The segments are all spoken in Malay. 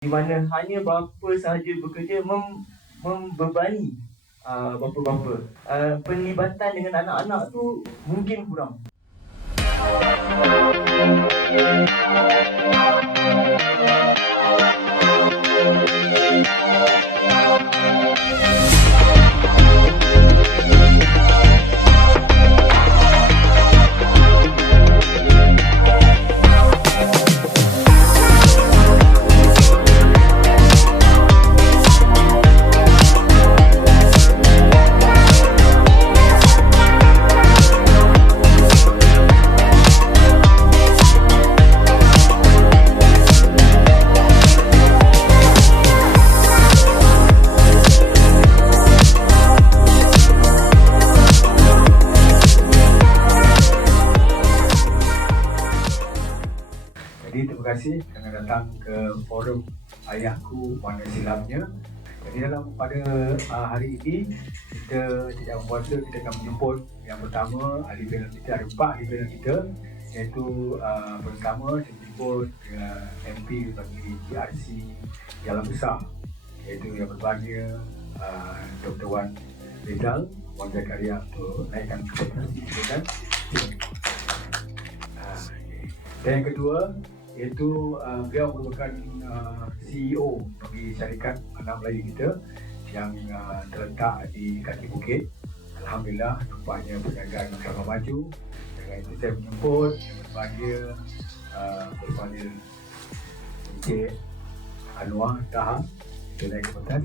di mana hanya bapa sahaja bekerja membebani bapa-bapa. Penlibatan dengan anak-anak tu mungkin kurang. Jadi terima kasih kerana datang ke forum Ayahku Mana Silapnya. Jadi pada hari ini kita tidak membuat, kita akan menjemput yang pertama ahli panel kita. Ada 4 ahli panel kita, iaitu pertama saya menjemput MP bagi GRC Jalan Besar, iaitu yang berbahagia Dr. Wan Rizal Wan Zakaria untuk naikkan kepentingan kita. Dan yang kedua iaitu beliau merupakan CEO bagi syarikat anak Melayu kita yang terletak di kaki bukit. Alhamdulillah, nampaknya perniagaan akan maju. Dengan itu saya menjemput yang berbahagia Berbahagia Encik Anwar Taha ke naik ke atas.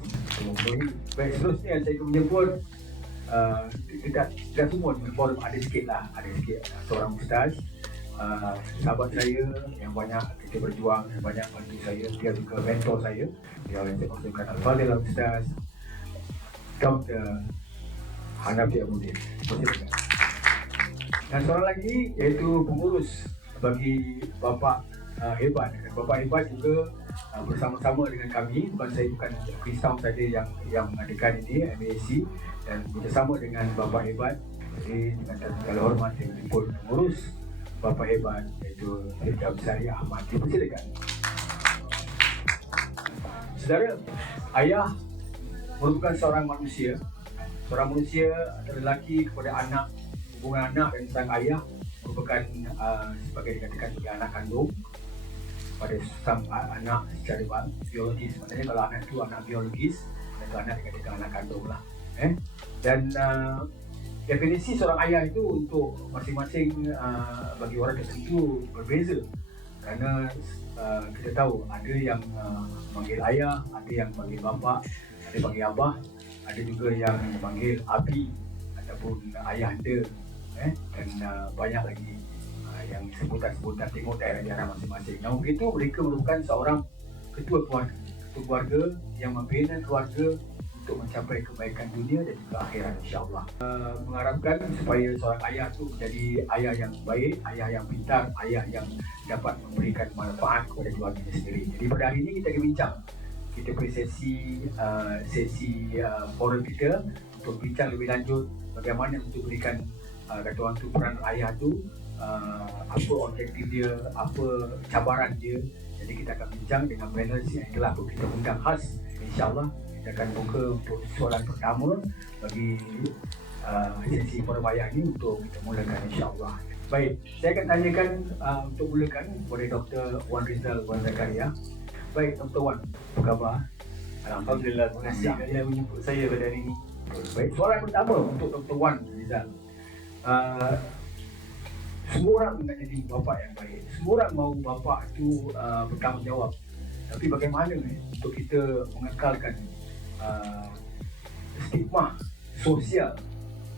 Baik, seterusnya saya akan menjemput tidak semua di forum, ada sikit seorang ustaz, sahabat saya yang banyak kita berjuang, yang banyak bantu saya. Dia juga mentor saya. Dia yang saya maksudkan Al-Fadhil Ustaz Dr. Hanafi Abudin. Dan seorang lagi iaitu pengurus bagi Bapak Hebat. Bapak Hebat juga bersama-sama dengan kami, bukan Chris Town saja yang mengadakan ini, MAC, dan bersama dengan Bapak Hebat. Jadi dengan segala hormat saya menjemput pengurus Bapak Hebat, iaitu Firdaus Absari Ahmad. Dipersilakan. Saudara, ayah merupakan seorang manusia. Seorang manusia lelaki kepada anak, hubungan anak dan sang ayah merupakan sebagai dikatakan sebagai anak kandung pada sang anak secara biologis. Maksudnya kalau anak itu anak biologis, itu anak dikatakan anak kandung lah. Dan definisi seorang ayah itu untuk masing-masing bagi orang tertentu berbeza. Kerana kita tahu ada yang memanggil ayah, ada yang memanggil bapa, ada panggil abah, ada juga yang memanggil abi ataupun ayahanda, dan banyak lagi yang sebutan-sebutan, tengok daerah-daerah masing-masing. Namun begitu, mereka merupakan seorang ketua keluarga yang membina keluarga untuk mencapai kebaikan dunia dan juga akhirat, insyaAllah. Mengharapkan supaya seorang ayah itu menjadi ayah yang baik, ayah yang pintar, ayah yang dapat memberikan manfaat kepada keluarganya sendiri. Jadi pada hari ini kita akan bincang. Kita beri sesi forum kita untuk bincang lebih lanjut bagaimana untuk berikan kata orang tu peran ayah tu, apa objektif dia, apa cabaran dia. Jadi kita akan bincang dengan panel yang telah kita undang khas, insyaAllah. Kita akan buka untuk soalan pertama bagi sesi forum ayah ini untuk kita mulakan, insyaAllah. Baik, saya akan tanyakan untuk mulakan kepada Dr. Wan Rizal Wan Zakaria. Baik, Dr. Wan, apa khabar? Alhamdulillah, terima kasih kerana menjemput saya pada hari ini. Baik, soalan pertama untuk Dr. Wan Rizal. Semua orang nak jadi bapa yang baik. Semua orang mahu bapa itu bertanggungjawab. Tapi bagaimana untuk kita mengekalkan stigma sosial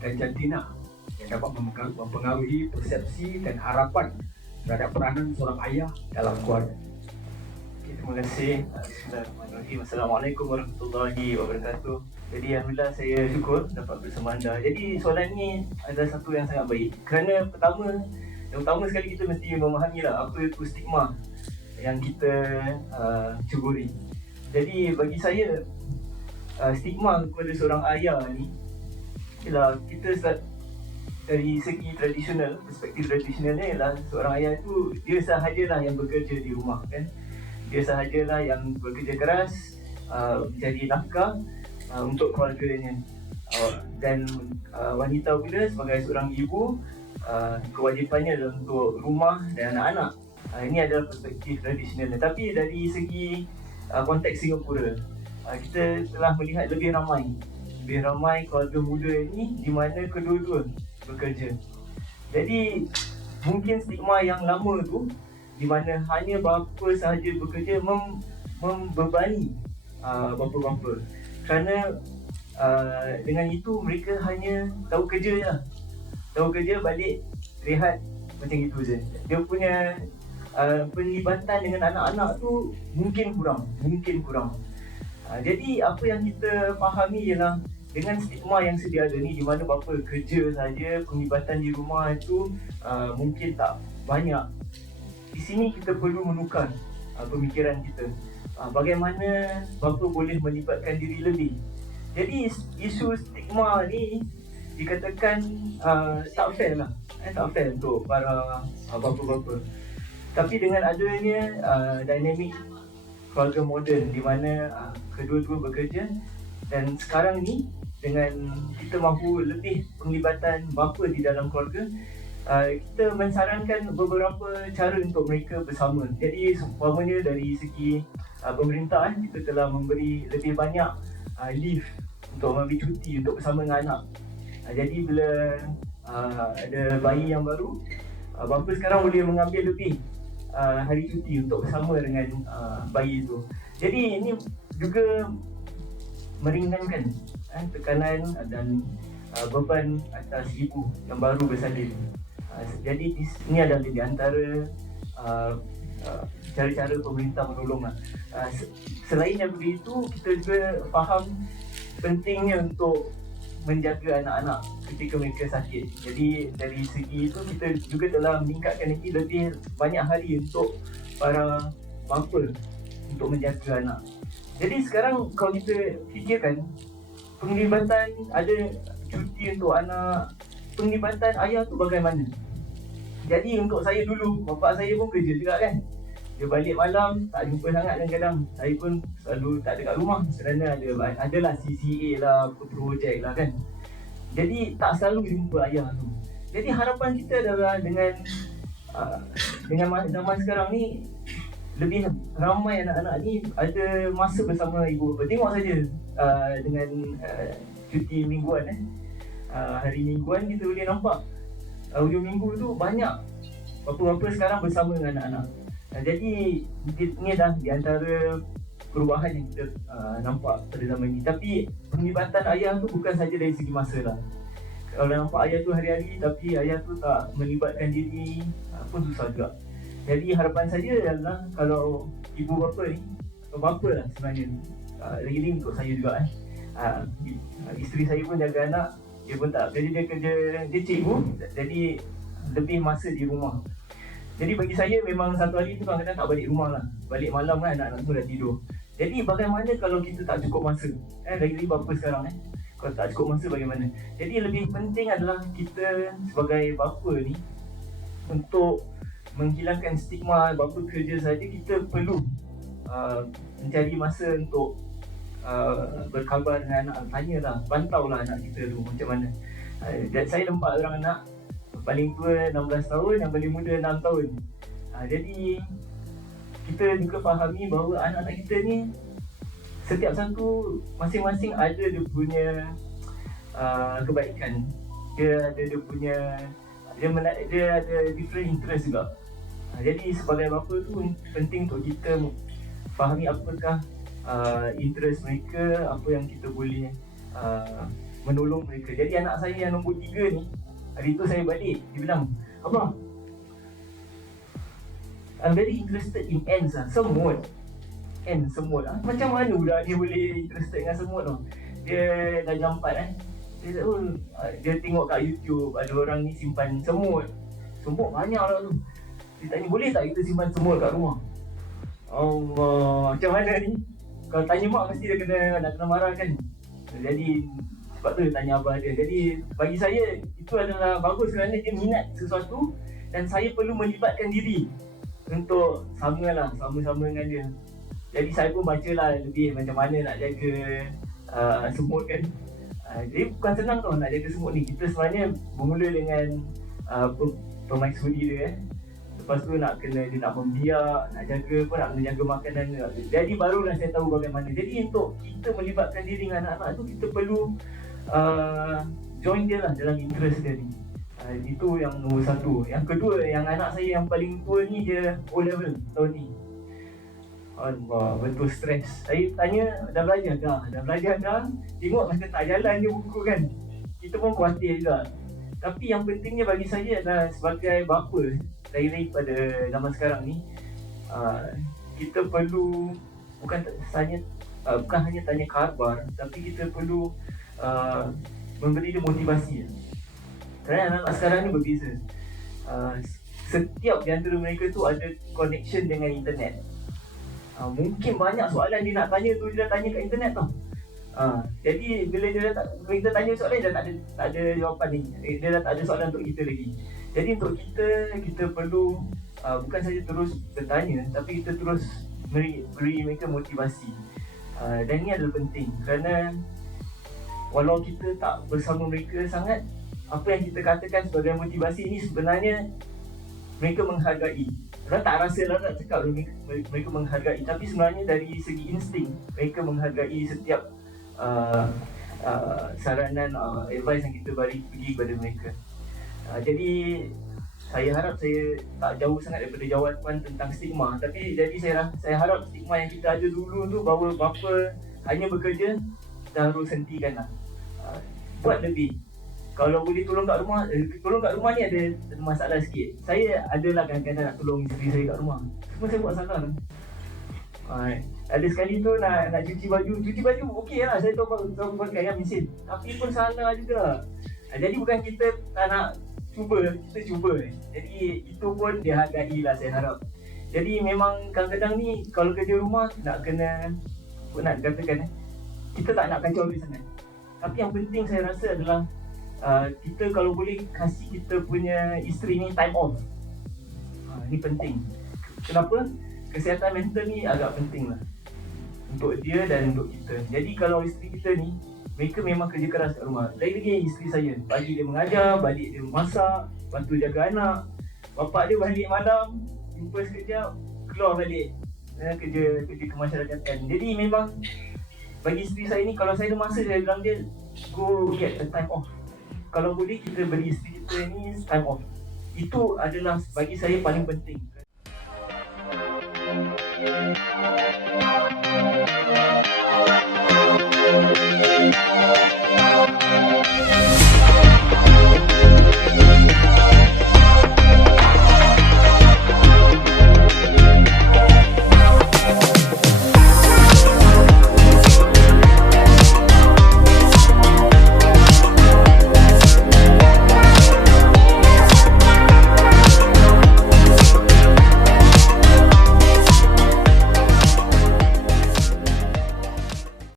dan jantina yang dapat mempengaruhi persepsi dan harapan terhadap peranan seorang ayah dalam keluarga? Terima kasih. Bismillahirrahmanirrahim. Assalamualaikum warahmatullahi wabarakatuh. Jadi alhamdulillah saya syukur dapat bersama anda. Jadi soalan ni adalah satu yang sangat baik. Kerana yang pertama sekali kita mesti memahami lah apa itu stigma yang kita ceburi. Jadi bagi saya stigma kepada seorang ayah ni ialah kita dari segi tradisional, perspektif tradisionalnya ialah seorang ayah itu dia sahajalah yang bekerja di rumah, kan. Dia sahajalah yang bekerja keras, mencari nafkah untuk keluarganya. Dan wanita pula sebagai seorang ibu, kewajipannya adalah untuk rumah dan anak-anak. Ini adalah perspektif tradisional. Tapi dari segi konteks Singapura, kita telah melihat lebih ramai keluarga muda ini di mana kedua-dua bekerja. Jadi mungkin stigma yang lama tu di mana hanya bapa sahaja bekerja membebani bapa-bapa. Kerana dengan itu mereka hanya tahu kerja je. Tahu kerja, balik rehat, macam itu je. Dia punya penglibatan dengan anak-anak tu mungkin kurang. Jadi apa yang kita fahami ialah dengan stigma yang sedia ada ni, di mana bapa kerja saja, penglibatan di rumah itu mungkin tak banyak. Di sini kita perlu menukar pemikiran kita. Bagaimana bapa boleh melibatkan diri lebih. Jadi isu stigma ni dikatakan tak fair lah. Tak fair untuk para bapa-bapa. Tapi dengan adanya dinamik keluarga moden di mana kedua-dua bekerja, dan sekarang ni dengan kita mahu lebih penglibatan bapa di dalam keluarga, kita mensarankan beberapa cara untuk mereka bersama. Jadi seumpamanya dari segi pemerintah, kita telah memberi lebih banyak leave untuk mengambil cuti untuk bersama dengan anak. Jadi bila ada bayi yang baru, bapa sekarang boleh mengambil lebih hari cuti untuk bersama dengan bayi itu. Jadi ini juga meringankan tekanan dan beban atas ibu yang baru bersalin. Jadi ini adalah di antara cara-cara pemerintah menolong. Selain daripada itu, kita juga faham pentingnya untuk menjaga anak-anak ketika mereka sakit. Jadi dari segi itu kita juga telah meningkatkan lagi lebih banyak hari untuk para bapa untuk menjaga anak. Jadi sekarang kalau kita fikirkan, penglibatan ada cuti untuk anak, penglibatan ayah tu bagaimana? Jadi untuk saya dulu, bapa saya pun kerja juga kan. Dia balik malam, tak jumpa sangat kadang-kadang. Saya pun selalu tak dekat rumah kerana adalah CCA lah, projek lah kan. Jadi tak selalu jumpa ayah tu. Jadi harapan kita adalah dengan zaman sekarang ni, lebih ramai anak-anak ni ada masa bersama ibu bapa. Tengok saja dengan cuti mingguan hari mingguan kita boleh nampak hujung minggu tu banyak bapa-bapa sekarang bersama dengan anak-anak. Jadi ini dah di antara perubahan yang kita nampak pada zaman ini. Tapi penglibatan ayah tu bukan saja dari segi masa lah. Kalau nampak ayah tu hari-hari tapi ayah tu tak melibatkan diri, pun susah juga. Jadi harapan saya adalah kalau ibu bapa ni, atau bapa lah sebenarnya, lagi-lagi untuk saya juga isteri saya pun jaga anak, dia pun tak kerja, dia cikgu, jadi lebih masa di rumah. Jadi bagi saya memang satu hari tu kadang-kadang tak balik rumah lah. Balik malam kan anak-anak tu dah tidur. Jadi bagaimana kalau kita tak cukup masa? Lagi-lagi bapa sekarang kalau tak cukup masa bagaimana? Jadi lebih penting adalah kita sebagai bapa ni, untuk menghilangkan stigma bapa kerja saja, kita perlu mencari masa untuk berkhabar dengan anak, tanyalah, pantaulah anak kita tu macam mana. Dan saya nampak orang anak paling tua 16 tahun, yang paling muda 6 tahun. Jadi kita juga fahami bahawa anak-anak kita ni setiap satu masing-masing ada dia punya kebaikan. Dia ada dia ada different interest juga. Jadi sebagai bapa tu penting untuk kita fahami apakah interest mereka, apa yang kita boleh menolong mereka. Jadi anak saya yang nombor 3 ni, hari tu saya balik, dia bilang, "Abang, I'm very interested in ants lah, semut." Semut lah. Macam mana budak dia boleh interested dengan semut tu? Dia dah jam 4 dia tengok kat YouTube ada orang ni simpan semut. Semut banyak lah tu. Dia tanya, boleh tak kita simpan semut kat rumah? Allah, macam mana ni? Kalau tanya mak mesti dia nak kena marah kan. Jadi sebab tu dia tanya abah dia. Jadi bagi saya itu adalah bagus kerana dia minat sesuatu dan saya perlu melibatkan diri untuk sama-sama dengan dia. Jadi saya pun baca lah lebih macam mana nak jaga semut kan. Jadi bukan senang tau nak jaga semut ni. Kita sebenarnya bermula dengan permaisuri dia. Lepas tu nak kena dia nak membiak, nak jaga pun, nak kena jaga makanan dia. Jadi barulah saya tahu bagaimana. Jadi untuk kita melibatkan diri dengan anak-anak tu, kita perlu join dia lah dalam interest dia ni. Itu yang nombor satu. Yang kedua, yang anak saya yang paling tua ni dia O-level tahun ni. Allah, betul stres. Saya tanya, dah belajar dah. Tengok macam tak jalan je buku kan. Kita pun khawatir juga. Tapi yang pentingnya bagi saya adalah sebagai bapa, seiring pada zaman sekarang ni, kita perlu bukan hanya tanya khabar, tapi kita perlu memberi dia motivasi. Kerana anak-anak sekarang ni berbeza. Setiap di antara mereka tu ada connection dengan internet. Mungkin banyak soalan dia nak tanya tu dia dah tanya kat internet tau. Jadi bila kita tanya soalan dia tak ada jawapan ni. Dia dah tak ada soalan untuk kita lagi. Jadi untuk kita perlu bukan saja terus bertanya, tapi kita terus beri mereka motivasi. Dan ini adalah penting kerana walau kita tak bersama mereka sangat, apa yang kita katakan sebagai motivasi ini sebenarnya mereka menghargai. Orang tak rasa lah, tak cakap mereka menghargai, tapi sebenarnya dari segi insting mereka menghargai setiap saranan, advice yang kita bagi kepada mereka. Jadi saya harap saya tak jauh sangat daripada jawapan tentang stigma, tapi jadi saya harap stigma yang kita ada dulu tu bahawa bapa hanya bekerja, dah harus hentikan lah. Buat lebih. Kalau boleh tolong kat rumah ni ada masalah sikit. Saya adalah kadang-kadang nak tolong isteri saya kat rumah. Cuma saya buat salah lah. Ada sekali tu nak cuci baju okey lah, saya tahu pakai yang mesin. Tapi pun salah juga. Jadi bukan kita tak nak cuba, kita cuba. Jadi itu pun dihargai lah, saya harap. Jadi memang kadang-kadang ni kalau kerja rumah nak katakan kita tak nak kacau dia sangat. Tapi yang penting saya rasa adalah kita kalau boleh kasih kita punya isteri ni time off. Ini penting. Kenapa? Kesihatan mental ni agak penting lah untuk dia dan untuk kita. Jadi kalau isteri kita ni, mereka memang kerja keras kat rumah. Lagi-lagi isteri saya, pagi dia mengajar, balik dia masak, lepas tu jaga anak. Bapak dia balik malam, jumpa sekejap, keluar balik kerja kemasyarakatan. Jadi memang bagi isteri saya ni, kalau saya ada masa, saya bilang dia go get a time off. Kalau boleh kita beri isteri kita ni time off. Itu adalah bagi saya paling penting. Thank you.